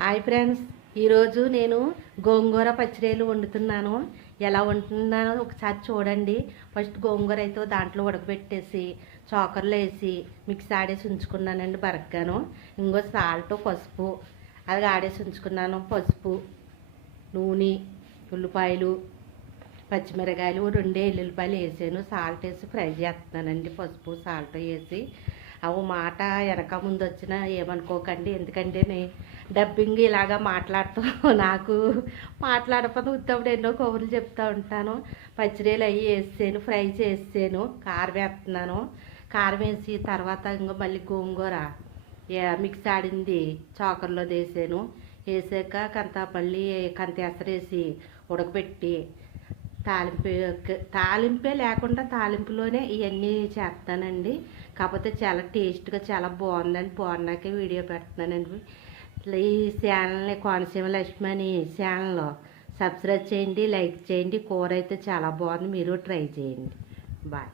Hi friends, ఈరోజు నేను గోంగూర పచ్చడిలు వండుతున్నాను. ఎలా వండుతున్నానో ఒకసారి చూడండి. ఫస్ట్ గోంగూర అయితే దాంట్లో ఉడకబెట్టేసి చోకర్లో వేసి మిక్సీ ఆడేసి ఉంచుకున్నానండి బరగ్గాను. ఇంకో సాల్ట్, పసుపు అది ఆడేసి ఉంచుకున్నాను. పసుపు, నూనె, ఉల్లిపాయలు, పచ్చిమిరకాయలు, 2 ఎల్లుల్లిపాయలు వేసాను. సాల్ట్ వేసి ఫ్రై చేస్తున్నానండి. పసుపు సాల్ట్ వేసి అవు మాట వెనక ముందు వచ్చినా ఏమనుకోకండి. ఎందుకంటే నేను డబ్బింగ్ ఇలాగా మాట్లాడుతూ నాకు మాట్లాడకపోతే ఉత్తప్పుడు ఎన్నో కబుర్లు చెప్తూ ఉంటాను. పచ్చిరీలు అవి వేసాను, ఫ్రై చేసాను, కారం వేస్తున్నాను. కారం వేసి తర్వాత ఇంకా మళ్ళీ గోంగూర మిక్స్ ఆడింది చాకర్లో వేసాను. వేసాక మళ్ళీ కంత ఎసరేసి ఉడకబెట్టి తాలింపే లేకుండా తాలింపులోనే ఇవన్నీ చేస్తానండి. కాకపోతే చాలా టేస్ట్గా చాలా బాగుందండి. బాగున్నాకే వీడియో పెడుతున్నానండి. ఈ ఛానల్ని కోనసీమ లక్ష్మి అని ఛానల్లో సబ్స్క్రైబ్ చేయండి, లైక్ చేయండి. కూర అయితే చాలా బాగుంది, మీరు ట్రై చేయండి. బాయ్.